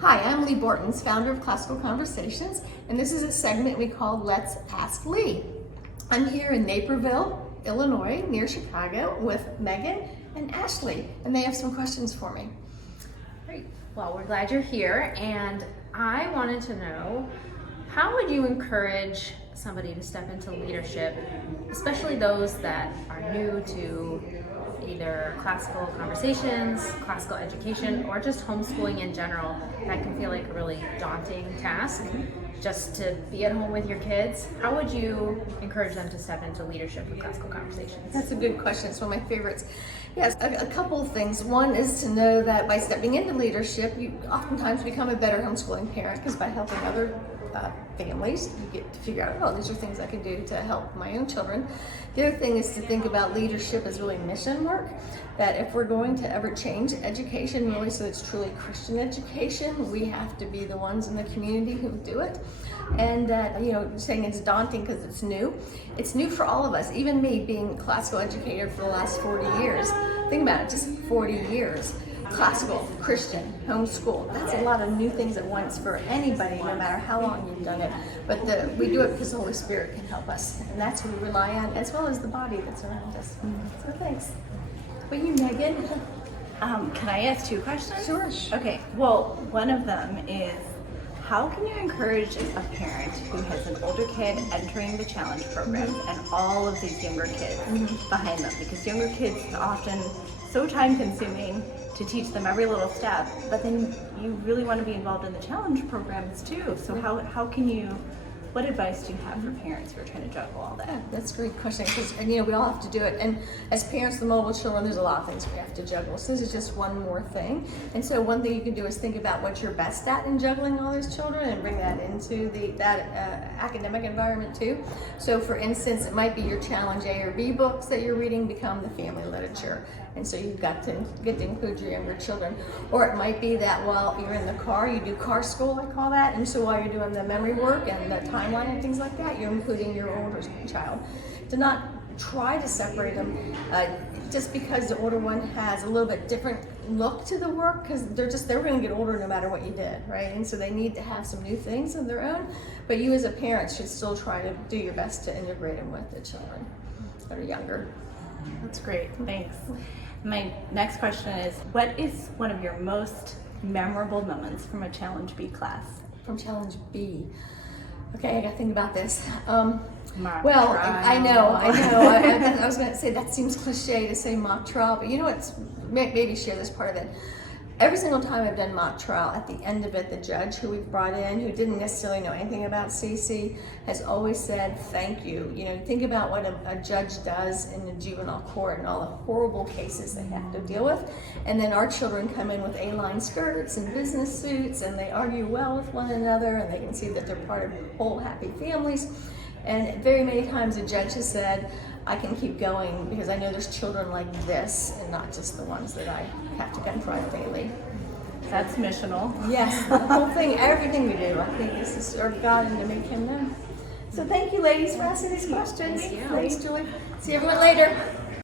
Hi, I'm Leigh Bortons, founder of Classical Conversations, and this is a segment we call Let's Ask Leigh. I'm here in Naperville, Illinois, near Chicago, with Megan and Ashley, and they have some questions for me. Great. Well, we're glad you're here, and I wanted to know, how would you encourage somebody to step into leadership, especially those that are new to either classical conversations, classical education, or just homeschooling in general? That can feel like a really daunting task, just to be at home with your kids. How would you encourage them to step into leadership with classical conversations? That's a good question. It's one of my favorites. Yes, a couple of things. One is to know that by stepping into leadership, you oftentimes become a better homeschooling parent, because by helping other families, you get to figure out, oh, these are things I can do to help my own children. The other thing is to think about leadership as really mission work, that if we're going to ever change education, really so it's truly Christian education, we have to be the ones in the community who do it. And saying it's daunting because it's new. It's new for all of us, even me being a classical educator for the last 40 years. Think about it, just 40 years. Classical, Christian, homeschool. That's a lot of new things at once for anybody, no matter how long you've done it. But we do it because the Holy Spirit can help us, and that's who we rely on, as well as the body that's around us. So thanks. But you, Megan? Can I ask two questions? Sure. Okay, well, one of them is, how can you encourage a parent who has an older kid entering the challenge programs and all of these younger kids behind them? Because younger kids are often so time consuming to teach them every little step, but then you really want to be involved in the challenge programs too. So how can you, what advice do you have for parents who are trying to juggle all that? Yeah, that's a great question, because we all have to do it. And as parents of the mobile children, there's a lot of things we have to juggle. So this is just one more thing. And so one thing you can do is think about what you're best at in juggling all those children, and bring that into that academic environment too. So for instance, it might be your challenge A or B books that you're reading become the family literature. And so you've got to get to include your younger children. Or it might be that while you're in the car, you do car school, I call that. And so while you're doing the memory work and the timeline and things like that, you're including your older child. To not try to separate them just because the older one has a little bit different look to the work, because they're going to get older no matter what you did, right? And so they need to have some new things of their own. But you as a parent should still try to do your best to integrate them with the children that are younger. That's great, thanks. My next question is, what is one of your most memorable moments from a Challenge B class? From Challenge B. Okay, I gotta think about this. Mock Well, trial. I know. I was gonna say that seems cliche to say mock trial, but you know what? Maybe share this part of it. Every single time I've done mock trial, at the end of it, the judge who we've brought in, who didn't necessarily know anything about CC, has always said, thank you. Think about what a judge does in the juvenile court and all the horrible cases they have to deal with. And then our children come in with A-line skirts and business suits, and they argue well with one another, and they can see that they're part of whole happy families. And very many times the judge has said, I can keep going because I know there's children like this and not just the ones that I have to confront daily. That's missional. Yes, the whole thing, everything we do, I think is to serve God and to make Him known. So thank you, ladies, for asking these questions. Thank you. Thanks, Julie. See everyone later.